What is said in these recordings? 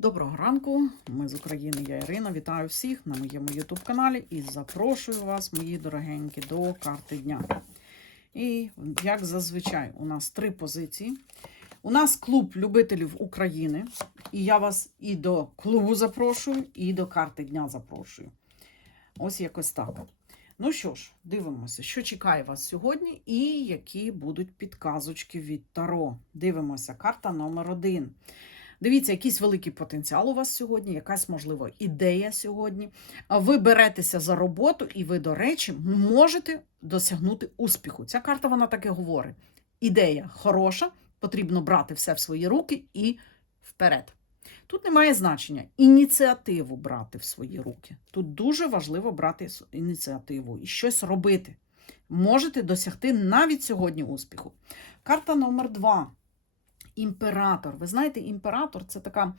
Доброго ранку, ми з України, я Ірина. Вітаю всіх на моєму YouTube каналі і запрошую вас, мої дорогенькі, до карти дня. І як зазвичай, у нас три позиції. У нас клуб любителів України, і я вас і до клубу запрошую, і до карти дня запрошую. Ось якось так. Ну що ж, дивимося, що чекає вас сьогодні, і які будуть підказочки від Таро. Дивимося, карта номер один. Дивіться, якийсь великий потенціал у вас сьогодні, якась, можливо, ідея сьогодні. Ви беретеся за роботу, і ви, до речі, можете досягнути успіху. Ця карта вона таке говорить. Ідея хороша, потрібно брати все в свої руки і вперед. Тут немає значення ініціативу брати в свої руки. Тут дуже важливо брати ініціативу і щось робити. Можете досягти навіть сьогодні успіху. Карта номер два. Імператор. Ви знаєте, імператор це така,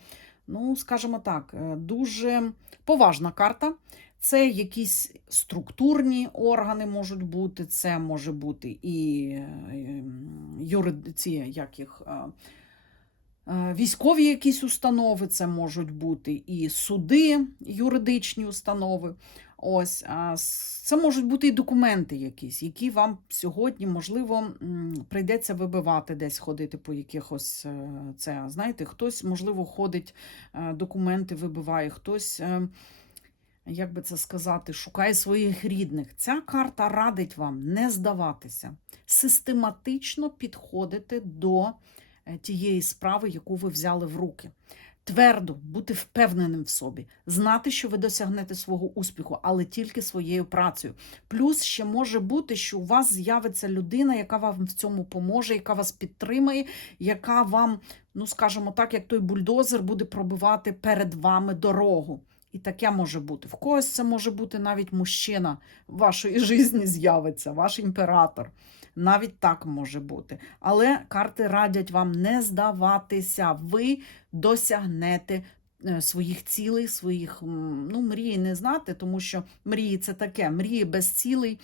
ну, скажімо так, е, дуже поважна карта. Це якісь структурні органи можуть бути, це може бути і е, як їх, е, військові якісь установи, це можуть бути і суди, юридичні установи. Ось, а це можуть бути і документи якісь, які вам сьогодні, можливо, прийдеться вибивати десь ходити по якихось е, це. Знаєте, хтось, можливо, ходить, е, документи вибиває, хтось, е, як би це сказати, шукає своїх рідних. Ця карта радить вам не здаватися, систематично підходити до е, тієї справи, яку ви взяли в руки. Твердо бути впевненим в собі, знати, що ви досягнете свого успіху, але тільки своєю працею. Плюс ще може бути, що у вас з'явиться людина, яка вам в цьому поможе, яка вас підтримає, яка вам, ну скажімо так, як той бульдозер буде пробивати перед вами дорогу. І таке може бути. В когось це може бути навіть мужчина вашої житті з'явиться, ваш імператор. Навіть так може бути. Але карти радять вам не здаватися. Ви досягнете е, своїх цілей, своїх ну, мрії не знати, тому що мрії це таке, мрії без цілей,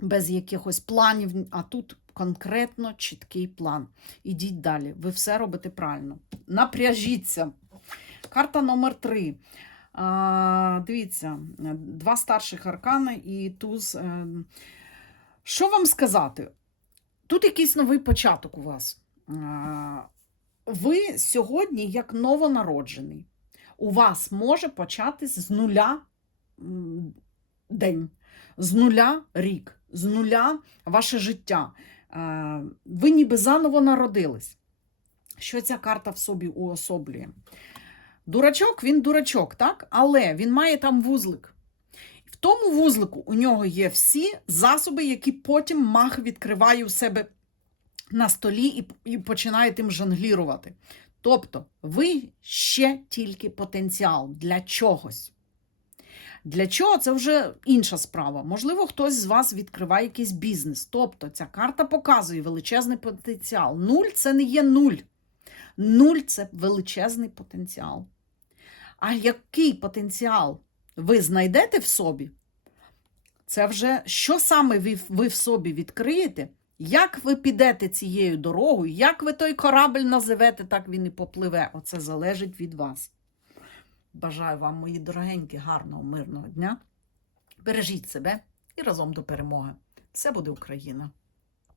без якихось планів, а тут конкретно чіткий план. Ідіть далі. Ви все робите правильно. Напряжіться. Карта номер три. Дивіться, два старших аркани і туз. Що вам сказати? Тут якийсь новий початок у вас. Ви сьогодні, як новонароджений, у вас може початись з нуля день, з нуля рік, з нуля ваше життя. Ви ніби заново народились. Що ця карта в собі уособлює? Дурачок, він дурачок, так? Але він має там вузлик. Тому вузлику у нього є всі засоби, які потім мах відкриває у себе на столі і, і починає тим жонглірувати. Тобто, ви ще тільки потенціал для чогось. Для чого це вже інша справа. Можливо, хтось з вас відкриває якийсь бізнес. Тобто, ця карта показує величезний потенціал. Нуль це не є нуль. Нуль це величезний потенціал. А який потенціал ви знайдете в собі? Це вже що саме ви, ви в собі відкриєте? Як ви підете цією дорогою, як ви той корабль називете, так він і попливе. Оце залежить від вас. Бажаю вам, мої дорогенькі, гарного, мирного дня. Бережіть себе і разом до перемоги. Все буде Україна!